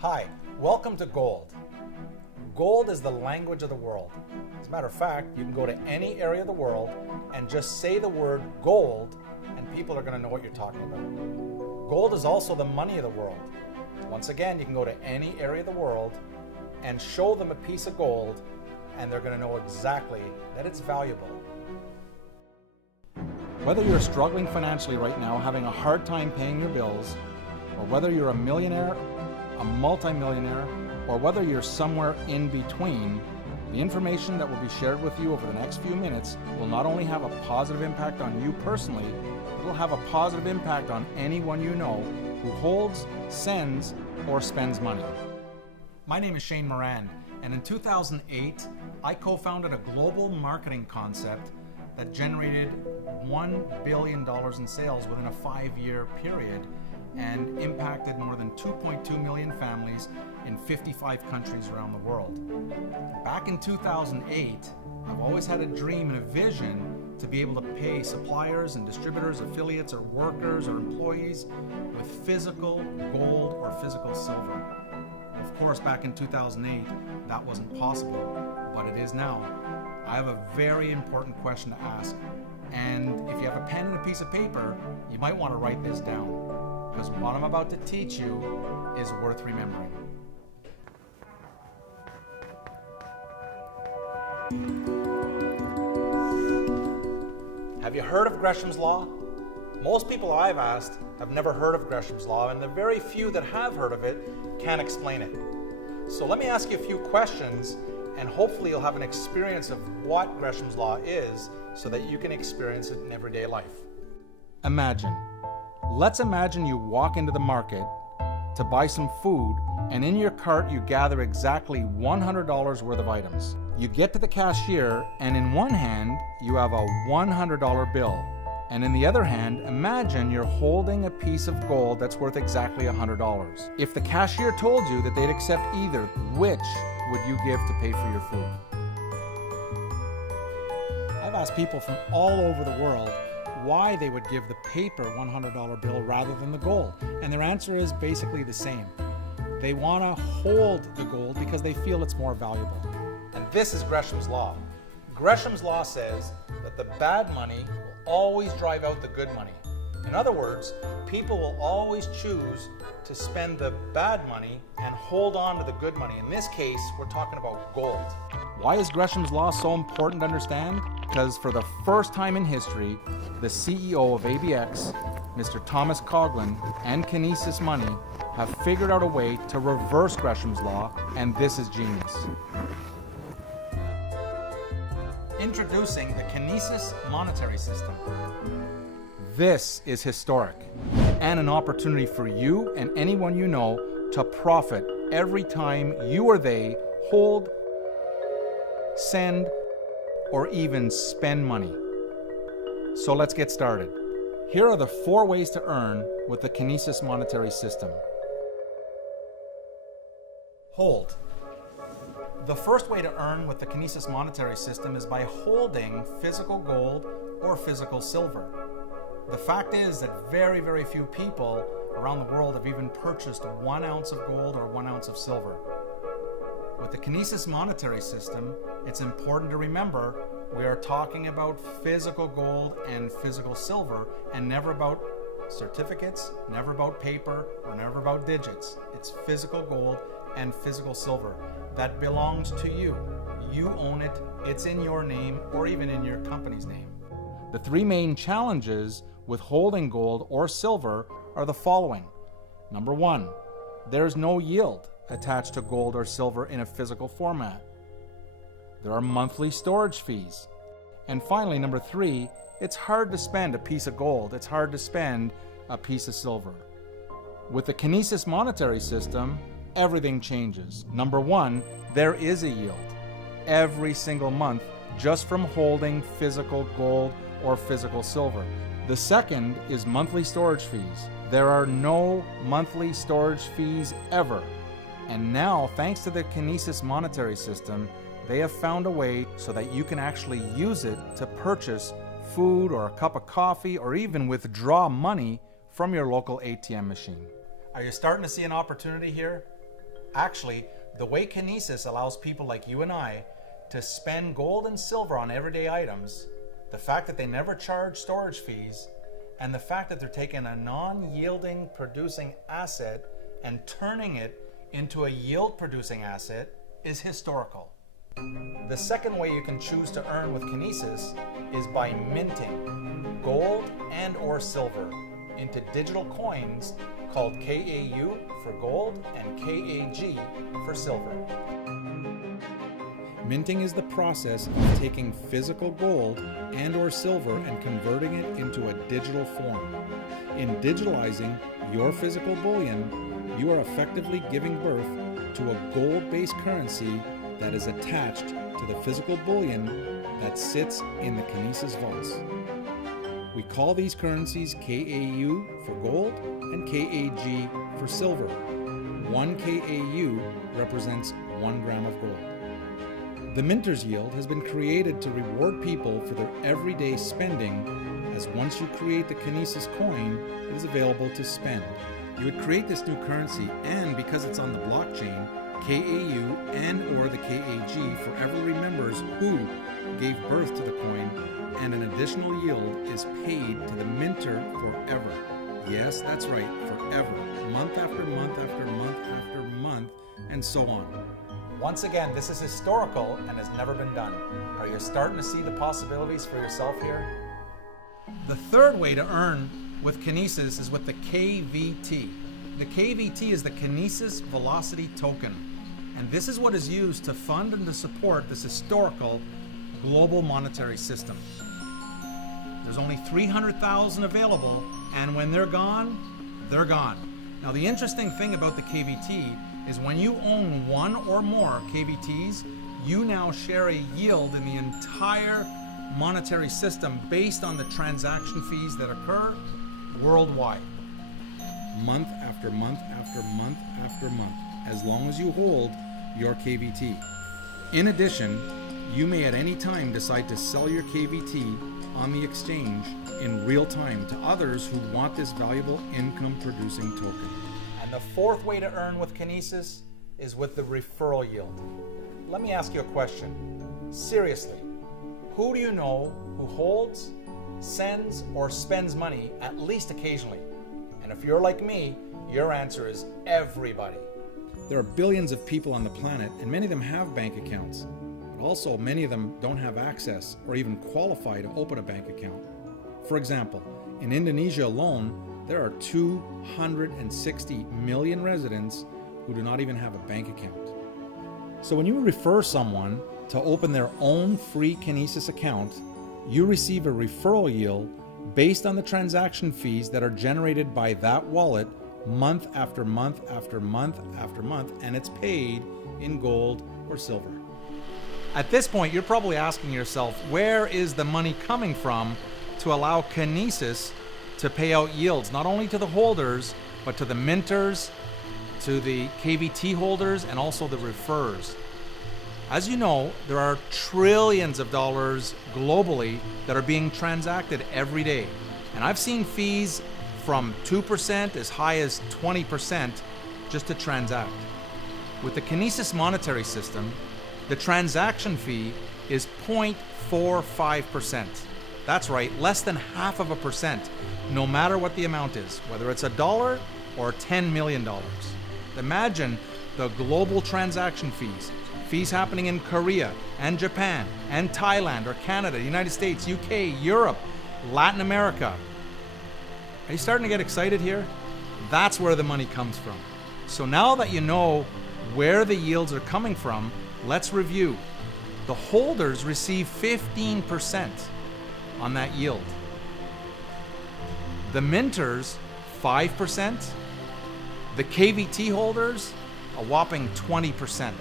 Hi, welcome to gold. Gold is the language of the world. As a matter of fact, you can go to any area of the world and just say the word gold and people are going to know what you're talking about. Gold is also the money of the world. Once again, you can go to any area of the world and show them a piece of gold and they're going to know exactly that it's valuable. Whether you're struggling financially right now, having a hard time paying your bills, or whether you're a millionaire, a multimillionaire, or whether you're somewhere in between, the information that will be shared with you over the next few minutes will not only have a positive impact on you personally, it'll have a positive impact on anyone you know who holds, sends, or spends money. My name is Shane Morand, and in 2008, I co-founded a global marketing concept that generated $1 billion in sales within a 5-year period and impacted more than 2.2 million families in 55 countries around the world. Back in 2008, I've always had a dream and a vision to be able to pay suppliers and distributors, affiliates, or workers or employees with physical gold or physical silver. Of course, back in 2008, that wasn't possible, but it is now. I have a very important question to ask, and if you have a pen and a piece of paper, you might want to write this down, because what I'm about to teach you is worth remembering. Have you heard of Gresham's Law? Most people I've asked have never heard of Gresham's Law, and the very few that have heard of it can't explain it. So let me ask you a few questions, and hopefully you'll have an experience of what Gresham's Law is so that you can experience it in everyday life. Let's imagine you walk into the market to buy some food, and in your cart you gather exactly $100 worth of items. You get to the cashier, and in one hand you have a $100 bill, and in the other hand, imagine you're holding a piece of gold that's worth exactly $100. If the cashier told you that they'd accept either, which would you give to pay for your food? I've asked people from all over the world why they would give the paper $100 bill rather than the gold, and their answer is basically the same. They want to hold the gold because they feel it's more valuable. And this is Gresham's Law. Gresham's Law says that the bad money will always drive out the good money. In other words, people will always choose to spend the bad money and hold on to the good money. In this case, we're talking about gold. Why is Gresham's Law so important to understand? Because for the first time in history, the CEO of ABX, Mr. Thomas Coughlin, and Kinesis Money have figured out a way to reverse Gresham's Law, and this is genius. Introducing the Kinesis Monetary System. This is historic and an opportunity for you and anyone you know to profit every time you or they hold, send, or even spend money. So let's get started. Here are the 4 ways to earn with the Kinesis Monetary System. Hold. The first way to earn with the Kinesis Monetary System is by holding physical gold or physical silver. The fact is that very, very few people around the world have even purchased 1 ounce of gold or 1 ounce of silver. With the Kinesis Monetary System, it's important to remember we are talking about physical gold and physical silver, and never about certificates, never about paper, or never about digits. It's physical gold and physical silver that belongs to you. You own it, it's in your name, or even in your company's name. The 3 main challenges with holding gold or silver are the following. Number 1, there's no yield attached to gold or silver in a physical format. There are monthly storage fees. And finally, number 3, it's hard to spend a piece of gold. It's hard to spend a piece of silver. With the Kinesis Monetary System, everything changes. Number 1, there is a yield every single month just from holding physical gold or physical silver. The second is monthly storage fees. There are no monthly storage fees ever. And now, thanks to the Kinesis Monetary System, they have found a way so that you can actually use it to purchase food or a cup of coffee or even withdraw money from your local ATM machine. Are you starting to see an opportunity here? Actually, the way Kinesis allows people like you and I to spend gold and silver on everyday items, the fact that they never charge storage fees, and the fact that they're taking a non-yielding producing asset and turning it into a yield-producing asset is historical. The second way you can choose to earn with Kinesis is by minting gold and or silver into digital coins called KAU for gold and KAG for silver. Minting is the process of taking physical gold and or silver and converting it into a digital form. In digitalizing your physical bullion, you are effectively giving birth to a gold-based currency that is attached to the physical bullion that sits in the Kinesis vaults. We call these currencies KAU for gold and KAG for silver. 1 KAU represents 1 gram of gold. The Minter's Yield has been created to reward people for their everyday spending, as once you create the Kinesis coin, it is available to spend. You would create this new currency, and because it's on the blockchain, KAU and or the KAG forever remembers who gave birth to the coin, and an additional yield is paid to the minter forever. Yes, that's right, forever. Month after month after month after month, and so on. Once again, this is historical and has never been done. Are you starting to see the possibilities for yourself here? The third way to earn with Kinesis is with the KVT. The KVT is the Kinesis Velocity Token, and this is what is used to fund and to support this historical global monetary system. There's only 300,000 available, and when they're gone, they're gone. Now, the interesting thing about the KVT is when you own one or more KVTs, you now share a yield in the entire monetary system based on the transaction fees that occur worldwide. Month after month after month after month, as long as you hold your KVT. In addition, you may at any time decide to sell your KVT on the exchange in real time to others who want this valuable income producing token. And the fourth way to earn with Kinesis is with the referral yield. Let me ask you a question. Seriously, who do you know who holds, sends, or spends money at least occasionally? And if you're like me, your answer is everybody. There are billions of people on the planet, and many of them have bank accounts. But also, many of them don't have access or even qualify to open a bank account. For example, in Indonesia alone, there are 260 million residents who do not even have a bank account. So when you refer someone to open their own free Kinesis account, you receive a referral yield based on the transaction fees that are generated by that wallet month after month after month after month, and it's paid in gold or silver. At this point, you're probably asking yourself, where is the money coming from to allow Kinesis to pay out yields, not only to the holders, but to the minters, to the KVT holders, and also the referrers? As you know, there are trillions of dollars globally that are being transacted every day. And I've seen fees from 2% as high as 20% just to transact. With the Kinesis Monetary System, the transaction fee is 0.45%. That's right, less than half of a percent, no matter what the amount is, whether it's $1 or $10 million. Imagine the global transaction fees happening in Korea and Japan and Thailand or Canada, United States, UK, Europe, Latin America. Are you starting to get excited here? That's where the money comes from. So now that you know where the yields are coming from, let's review. The holders receive 15% on that yield. The minters, 5%. The KVT holders, a whopping 20%.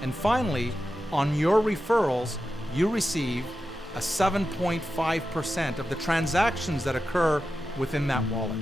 And finally, on your referrals, you receive a 7.5% of the transactions that occur within that wallet.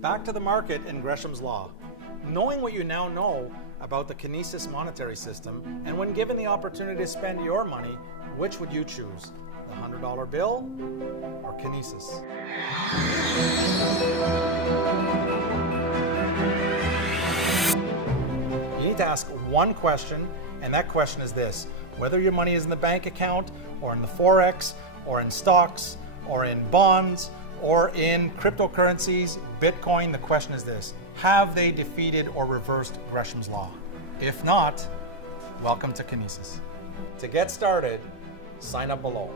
Back to the market in Gresham's Law. Knowing what you now know about the Kinesis Monetary System, and when given the opportunity to spend your money, which would you choose? The $100 bill or Kinesis? to ask one question, and that question is this: whether your money is in the bank account, or in the Forex, or in stocks, or in bonds, or in cryptocurrencies, Bitcoin, the question is this: have they defeated or reversed Gresham's law? If not, welcome to Kinesis. To get started, sign up below.